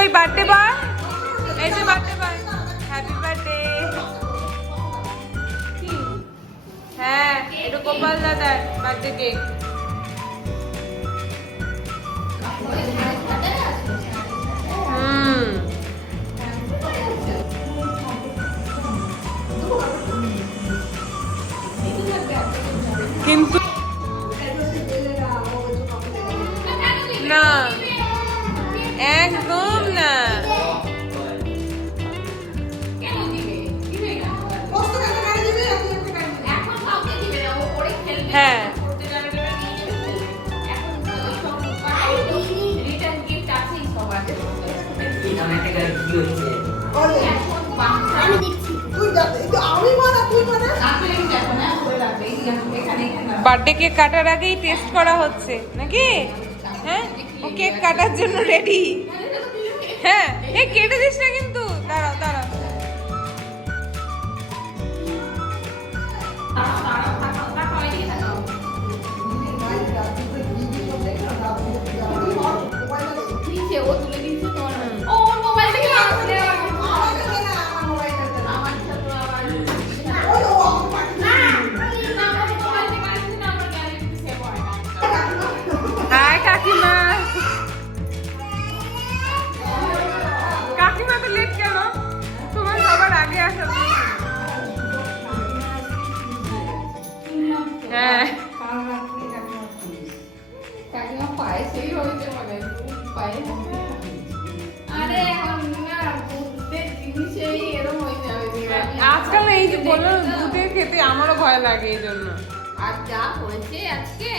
কই birthday boy এই যে বার্থডে বয় হ্যাপি বার্থডে হ্যাঁ এটা গোপাল দাদার বার্থডে কেক আমি দিচ্ছি বার্থডে কেক কাটার আগেই টেস্ট করা হচ্ছে নাকি? হ্যাঁ? ও কেক কাটার জন্য রেডি হ্যাঁ এই কেটে দিস না কিন্তু। এই যে বলল দুধে খেতে আমারও ভয় লাগে এই জন্য। আর যা হয়েছে আজকে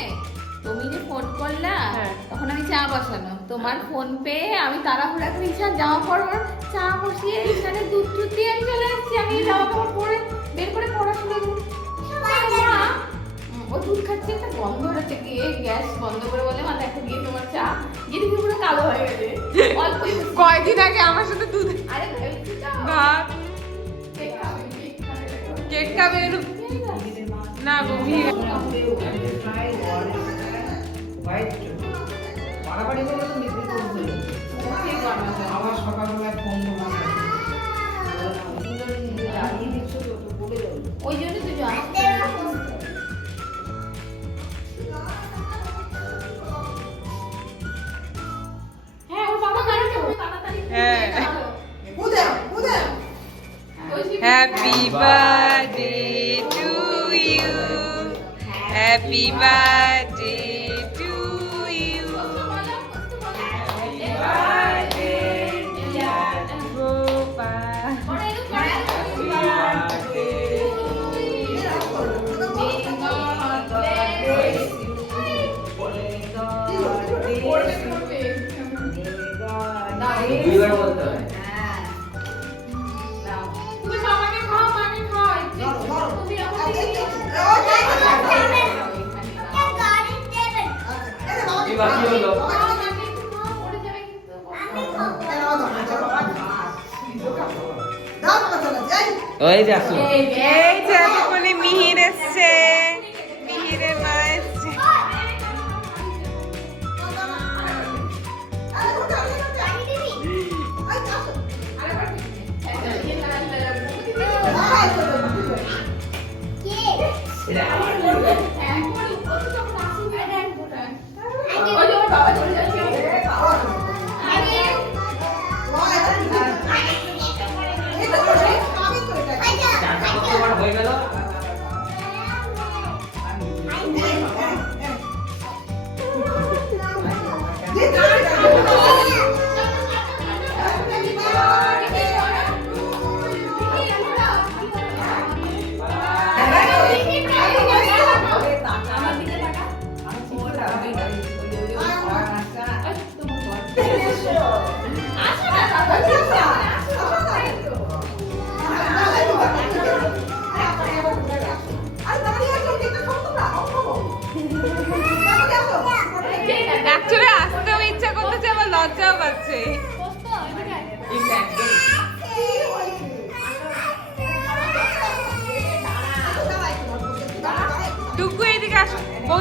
তুমি যে ফোন করলা হ্যাঁ। তখন আমি চা বসানো তোমার ফোন পেয়ে আমি তাড়াহুড়া করে ইচ্ছা জামা পরবো চা বসিয়ে এখানে দুধ টুধ দিয়ে আমি চলে এসেছি আমি জামা কাপড় পরে বের করে পড়াশোনা ও দুধ খাচ্ছে একটা গন্ধ হচ্ছে গিয়ে গ্যাস বন্ধ করে বলে মা দেখো গিয়ে তোমার চা। গিয়ে দেখি পুরো কালো হয়ে গেছে। অল্প কয়দিন আগে আমার সাথে দুধ আরে ভাত বানাবে। আবার সকালবেলায় ফোন ওই জন্য তো জানো হ্যাপি বার্থডে টু ইউ দুইবার বলতে বাকি হলো। ওই দেখো এই যে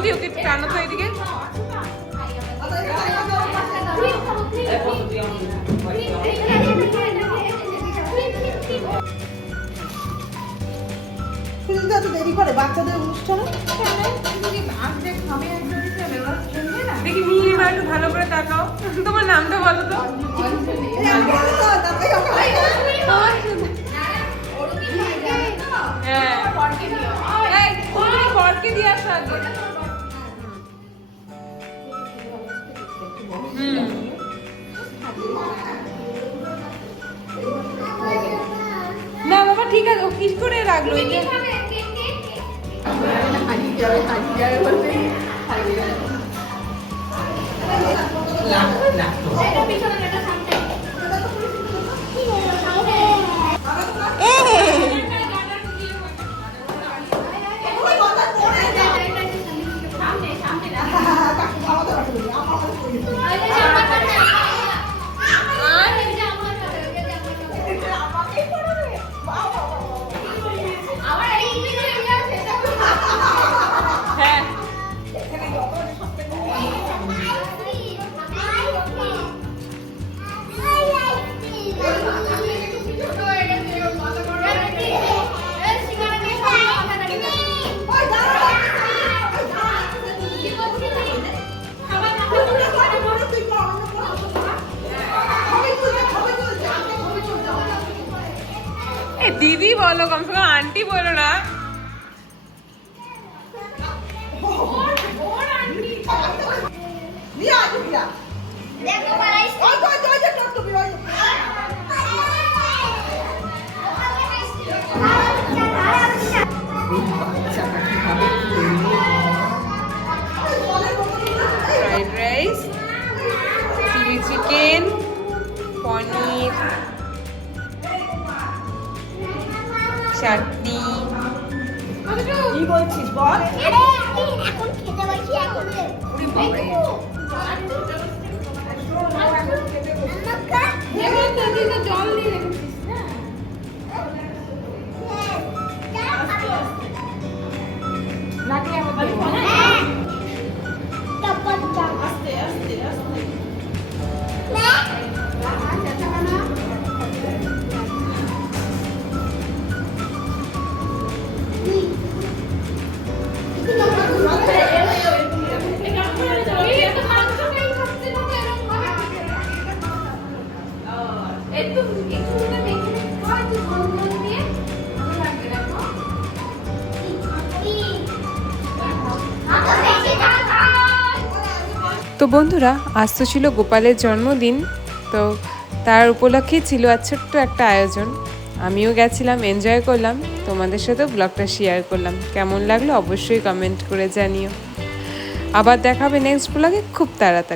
বৌদি ওকে টানো তো এদিকে। এত দেরি করে বাচ্চাদের দেখি মিহি ভালো করে তাকাও। তোমার নামটা বলো তো। হ্যাঁ, ঠিক আছে ও কিস করে রাখল না না। already. তো বন্ধুরা, আজ তো ছিল গোপালের জন্মদিন, তো তার উপলক্ষে ছিল আর ছোট্ট একটা আয়োজন। আমিও গেছিলাম এনজয় করলাম। তোমাদের সাথেও ব্লগটা শেয়ার করলাম। কেমন লাগল অবশ্যই কমেন্ট করে জানিও। আবার দেখাবে নেক্সট ব্লগে খুব তাড়াতাড়ি।